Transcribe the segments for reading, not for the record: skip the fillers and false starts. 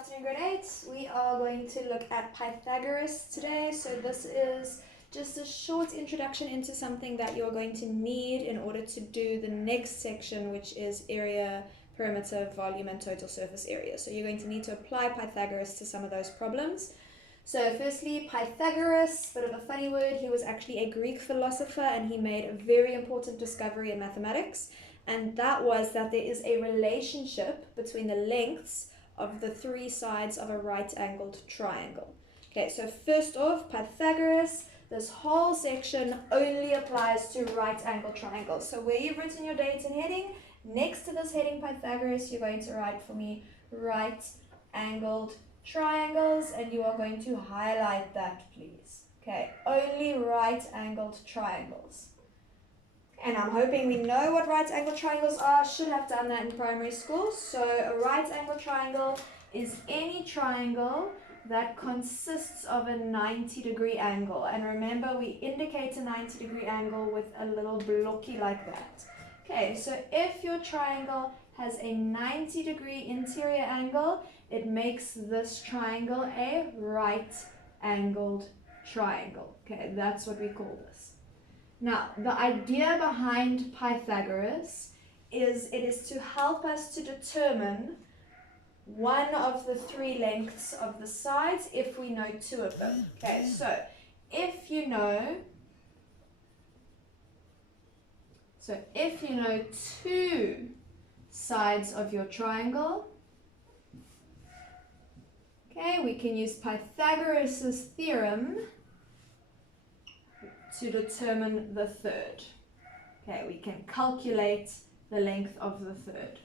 afternoon, grade 8. We are going to look at Pythagoras today. So this is just a short introduction into something that you're going to need in order to do the next section, which is area, perimeter, volume, and total surface area. So you're going to need to apply Pythagoras to some of those problems. So firstly, Pythagoras, bit of a funny word, he was actually a Greek philosopher and he made a very important discovery in mathematics. And that was that there is a relationship between the lengths of the three sides of a right-angled triangle. Okay, so first off, Pythagoras, this whole section only applies to right-angled triangles. So where you've written your dates and heading, next to this heading Pythagoras, you're going to write for me right-angled triangles, and you are going to highlight that, please. Okay, only right-angled triangles. And I'm hoping we know what right-angled triangles are. Should have done that in primary school. So a right-angled triangle is any triangle that consists of a 90-degree angle. And remember, we indicate a 90-degree angle with a little blocky like that. Okay, so if your triangle has a 90-degree interior angle, it makes this triangle a right-angled triangle. Okay, that's what we call this. Now, the idea behind Pythagoras is it is to help us to determine one of the three lengths of the sides if we know two of them. Okay, so if you know two sides of your triangle, okay, we can use Pythagoras' theorem to determine the third. Okay, we can calculate the length of the third.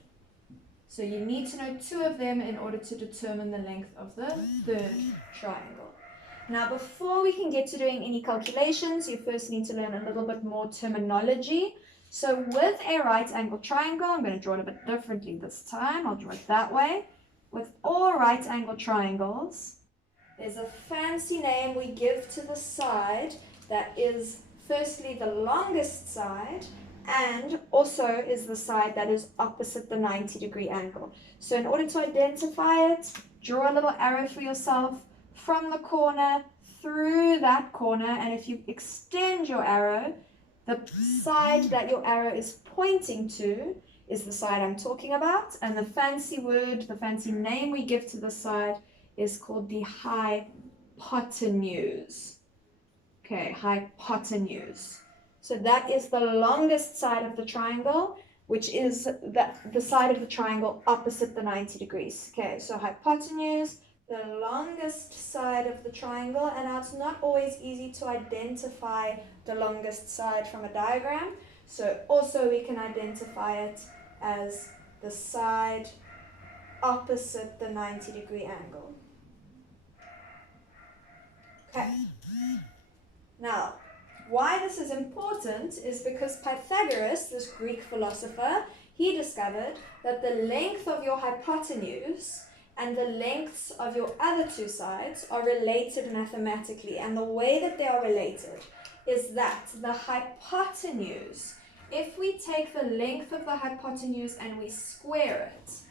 So you need to know two of them in order to determine the length of the third triangle. Now, before we can get to doing any calculations, you first need to learn a little bit more terminology. So with a right-angled triangle, I'm going to draw it a bit differently this time. I'll draw it that way. With all right-angled triangles, there's a fancy name we give to the side that is firstly the longest side and also is the side that is opposite the 90-degree angle. So in order to identify it, draw a little arrow for yourself from the corner through that corner, and if you extend your arrow, the side that your arrow is pointing to is the side I'm talking about, and the fancy word, the fancy name we give to the side is called the hypotenuse. Okay, hypotenuse. So that is the longest side of the triangle, which is the side of the triangle opposite the 90 degrees. Okay, so hypotenuse, the longest side of the triangle, and now it's not always easy to identify the longest side from a diagram. So also we can identify it as the side opposite the 90-degree angle. Okay. Now, why this is important is because Pythagoras, this Greek philosopher, he discovered that the length of your hypotenuse and the lengths of your other two sides are related mathematically. And the way that they are related is that the hypotenuse, if we take the length of the hypotenuse and we square it,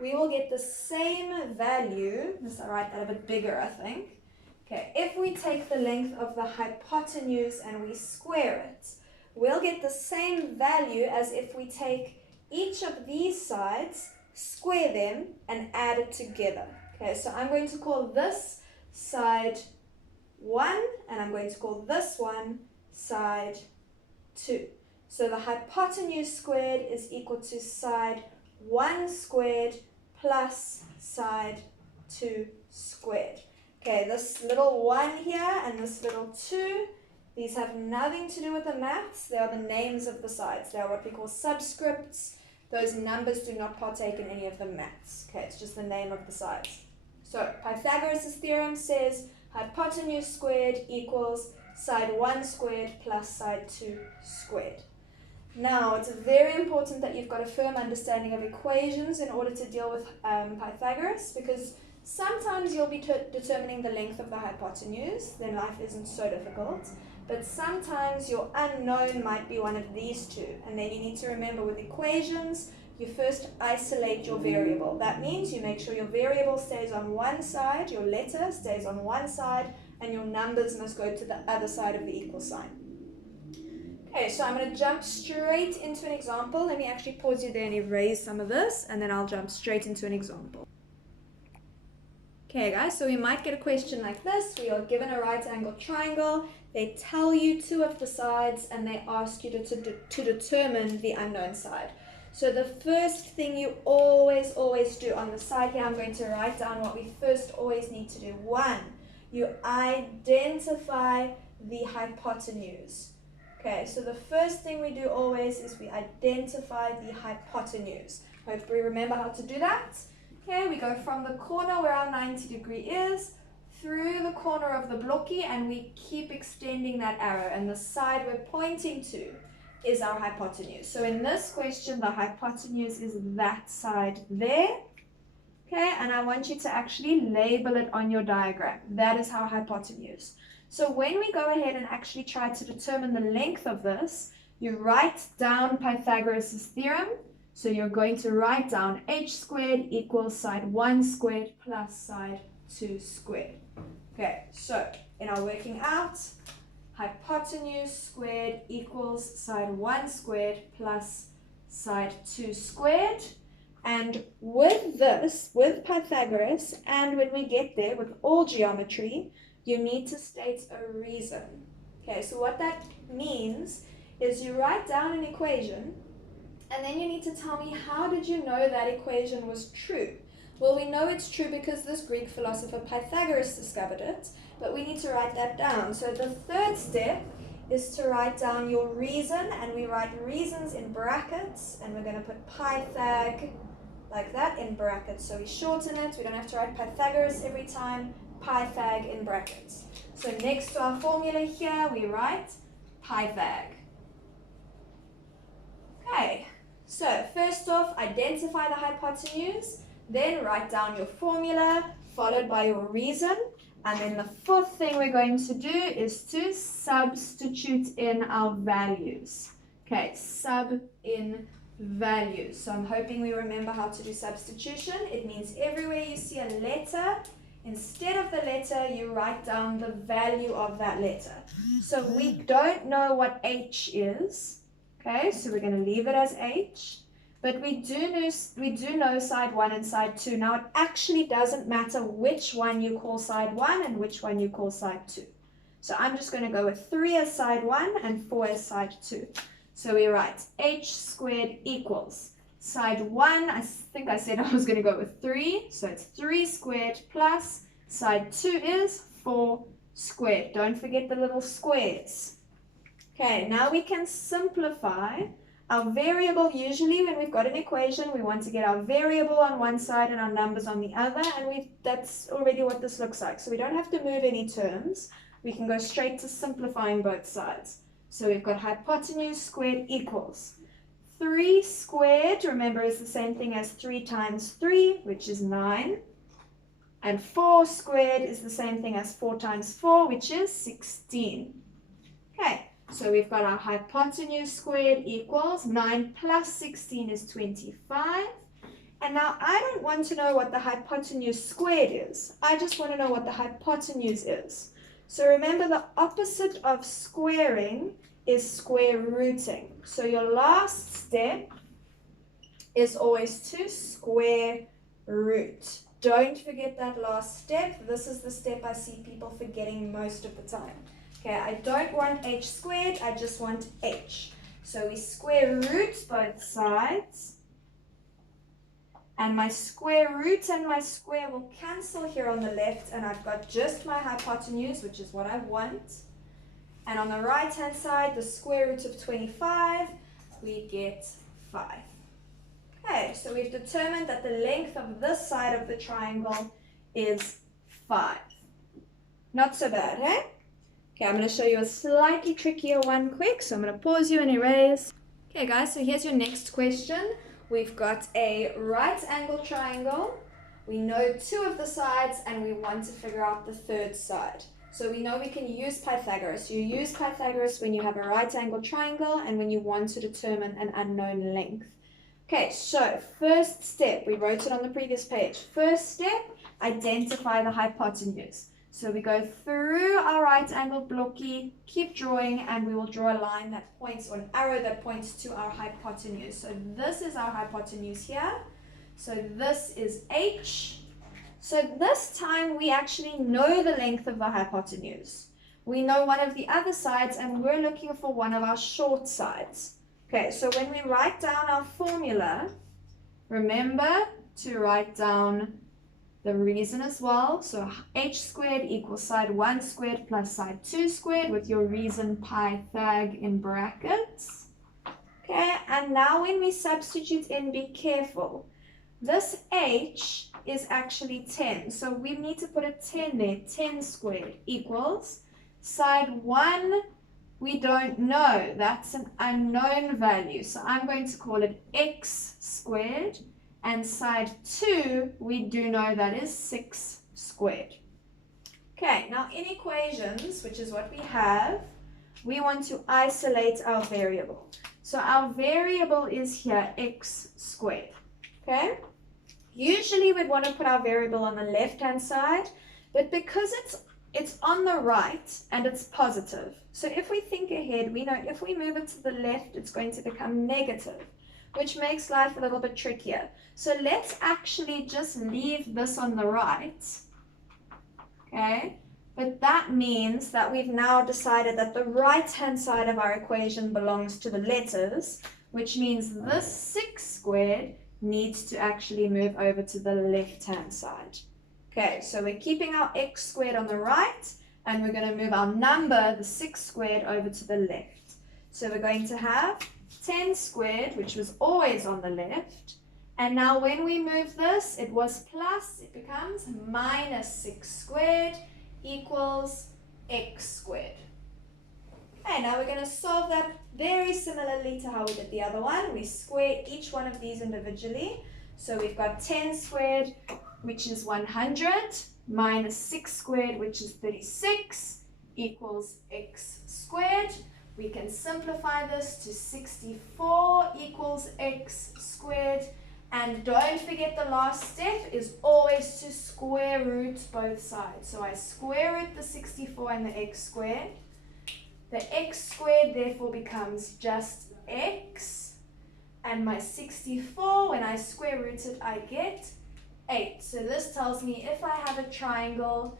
we will get the same value. Let's write that a bit bigger, I think. Okay, if we take the length of the hypotenuse and we square it, we'll get the same value as if we take each of these sides, square them, and add it together. Okay, so I'm going to call this side 1, and I'm going to call this one side 2. So the hypotenuse squared is equal to side 1 squared plus side 2 squared. Okay, this little 1 here and this little 2, these have nothing to do with the maths. They are the names of the sides. They are what we call subscripts. Those numbers do not partake in any of the maths. Okay, it's just the name of the sides. So Pythagoras' theorem says hypotenuse squared equals side 1 squared plus side 2 squared. Now, it's very important that you've got a firm understanding of equations in order to deal with Pythagoras, because sometimes you'll be determining the length of the hypotenuse, then life isn't so difficult. But sometimes your unknown might be one of these two. And then you need to remember with equations, you first isolate your variable. That means you make sure your variable stays on one side, your letter stays on one side, and your numbers must go to the other side of the equal sign. Okay, so I'm going to jump straight into an example. Let me actually pause you there and erase some of this, and then I'll jump straight into an example. Okay guys, so we might get a question like this. We are given a right angle triangle. They tell you two of the sides and they ask you to determine the unknown side. So the first thing you always do on the side here, I'm going to write down what we first always need to do. 1, you identify the hypotenuse. Okay, so the first thing we do always is we identify the hypotenuse. Hope we remember how to do that. Okay, we go from the corner where our 90 degree is, through the corner of the blokkie, and we keep extending that arrow, and the side we're pointing to is our hypotenuse. So in this question, the hypotenuse is that side there. Okay, and I want you to actually label it on your diagram. That is our hypotenuse. So when we go ahead and actually try to determine the length of this, you write down Pythagoras' theorem. So you're going to write down h squared equals side 1 squared plus side 2 squared. Okay, so in our working out, hypotenuse squared equals side 1 squared plus side 2 squared. And with this, with Pythagoras, and when we get there with all geometry, you need to state a reason. Okay, so what that means is you write down an equation, and then you need to tell me, how did you know that equation was true? Well, we know it's true because this Greek philosopher Pythagoras discovered it, but we need to write that down. So the third step is to write down your reason, and we write reasons in brackets, and we're going to put Pythag like that in brackets. So we shorten it, we don't have to write Pythagoras every time, Pythag in brackets. So next to our formula here, we write Pythag. Okay. So first off, identify the hypotenuse, then write down your formula, followed by your reason, and then the fourth thing we're going to do is to substitute in our values. Okay, sub in values. So I'm hoping we remember how to do substitution. It means everywhere you see a letter, instead of the letter, you write down the value of that letter. So we don't know what H is. Okay, so we're going to leave it as H, but we do know side 1 and side 2. Now, it actually doesn't matter which one you call side 1 and which one you call side 2. So I'm just going to go with 3 as side 1 and 4 as side 2. So we write h squared equals side 1. I think I said I was going to go with 3, so it's 3 squared plus side 2 is 4 squared. Don't forget the little squares. Okay, now we can simplify our variable. Usually when we've got an equation, we want to get our variable on one side and our numbers on the other, and that's already what this looks like. So we don't have to move any terms. We can go straight to simplifying both sides. So we've got hypotenuse squared equals 3 squared, remember, is the same thing as 3 times 3, which is 9. And 4 squared is the same thing as 4 times 4, which is 16. Okay. So we've got our hypotenuse squared equals 9 plus 16 is 25. And now I don't want to know what the hypotenuse squared is. I just want to know what the hypotenuse is. So remember, the opposite of squaring is square rooting. So your last step is always to square root. Don't forget that last step. This is the step I see people forgetting most of the time. Okay, I don't want h squared, I just want h. So we square root both sides. And my square root and my square will cancel here on the left, and I've got just my hypotenuse, which is what I want. And on the right hand side, the square root of 25, we get 5. Okay, so we've determined that the length of this side of the triangle is 5. Not so bad, eh? Okay, I'm going to show you a slightly trickier one quick, so I'm going to pause you and erase. Okay guys, so here's your next question. We've got a right angle triangle. We know 2 of the sides and we want to figure out the third side. So we know we can use Pythagoras. You use Pythagoras when you have a right angle triangle and when you want to determine an unknown length. Okay, so first step, we wrote it on the previous page. First step, identify the hypotenuse. So we go through our right angle blocky, keep drawing, and we will draw a line that points, or an arrow that points to our hypotenuse. So this is our hypotenuse here. So this is H. So this time we actually know the length of the hypotenuse. We know one of the other sides, and we're looking for one of our short sides. Okay, so when we write down our formula, remember to write down the reason as well. So h squared equals side 1 squared plus side 2 squared with your reason Pythag in brackets. Okay, and now when we substitute in, be careful. This h is actually 10. So we need to put a 10 there. 10 squared equals side 1, we don't know. That's an unknown value. So I'm going to call it x squared. And side 2, we do know that is 6 squared. Okay, now in equations, which is what we have, we want to isolate our variable. So our variable is here x squared. Okay? Usually we'd want to put our variable on the left-hand side, but because it's on the right and it's positive. So if we think ahead, we know if we move it to the left, it's going to become negative, which makes life a little bit trickier. So let's actually just leave this on the right, okay? But that means that we've now decided that the right-hand side of our equation belongs to the letters, which means this 6 squared needs to actually move over to the left-hand side. Okay, so we're keeping our x squared on the right, and we're going to move our number, the 6 squared, over to the left. So we're going to have 10 squared, which was always on the left, and now when we move this, it was plus, it becomes minus 6 squared equals x squared. Okay, now we're going to solve that very similarly to how we did the other one. We square each one of these individually. So we've got 10 squared, which is 100, minus 6 squared, which is 36, equals x squared. We can simplify this to 64 equals x squared. And don't forget the last step is always to square root both sides. So I square root the 64 and the x squared. The x squared therefore becomes just x. And my 64, when I square root it, I get 8. So this tells me if I have a triangle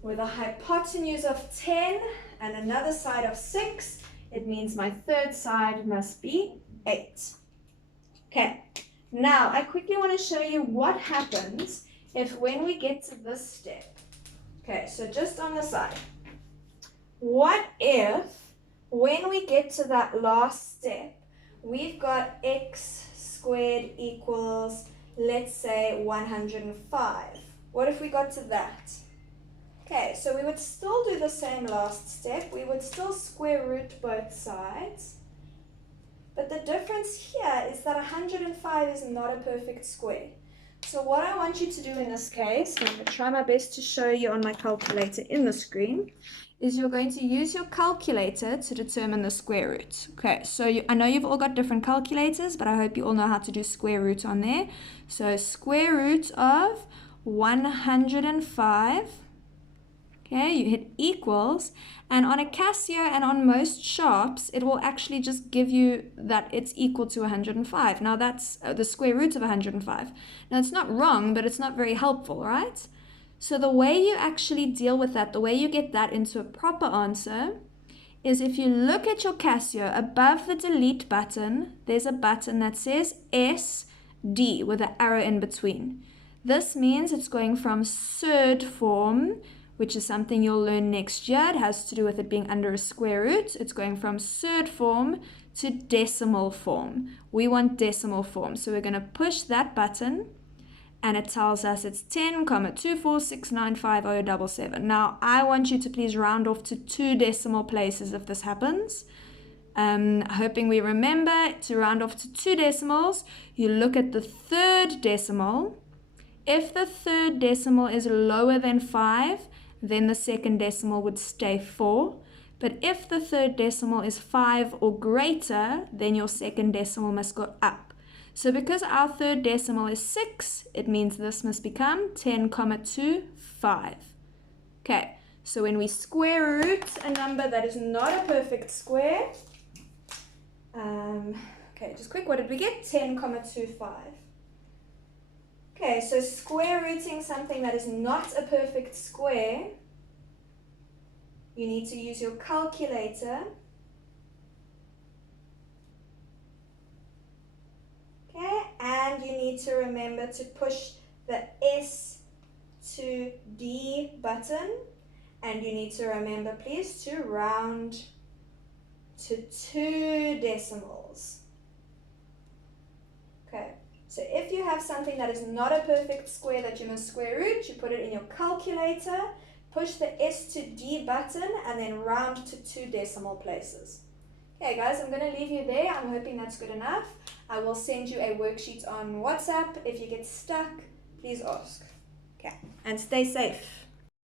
with a hypotenuse of 10 and another side of 6, it means my third side must be 8. Okay, now I quickly want to show you what happens if when we get to this step. Okay, so just on the side. What if when we get to that last step, we've got x squared equals, let's say, 105. What if we got to that? Okay, so we would still do the same last step. We would still square root both sides. But the difference here is that 105 is not a perfect square. So what I want you to do in this case, and I'm going to try my best to show you on my calculator in the screen, is you're going to use your calculator to determine the square root. Okay, so I know you've all got different calculators, but I hope you all know how to do square root on there. So square root of 105. Okay, you hit equals, and on a Casio and on most sharps, it will actually just give you that it's equal to 105. Now that's the square root of 105. Now it's not wrong, but it's not very helpful, right? So the way you actually deal with that, the way you get that into a proper answer, is if you look at your Casio, above the delete button, there's a button that says SD with an arrow in between. This means it's going from surd form, which is something you'll learn next year. It has to do with it being under a square root. It's going from surd form to decimal form. We want decimal form. So we're going to push that button, and it tells us it's 10,24695077. Now, I want you to please round off to 2 decimal places if this happens. Hoping we remember to round off to 2 decimals. You look at the third decimal. If the third decimal is lower than 5, then the second decimal would stay 4. But if the third decimal is 5 or greater, then your second decimal must go up. So because our third decimal is 6, it means this must become 10,25. Okay, so when we square root a number that is not a perfect square, okay, just quick, what did we get? 10,25. Okay, so square rooting something that is not a perfect square, you need to use your calculator. Okay, and you need to remember to push the S to D button, and you need to remember, please, to round to 2 decimals. Okay, so if you have something that is not a perfect square that you must square root, you put it in your calculator, push the S to D button, and then round to 2 decimal places. Okay guys, I'm going to leave you there. I'm hoping that's good enough. I will send you a worksheet on WhatsApp. If you get stuck, please ask. Okay, and stay safe.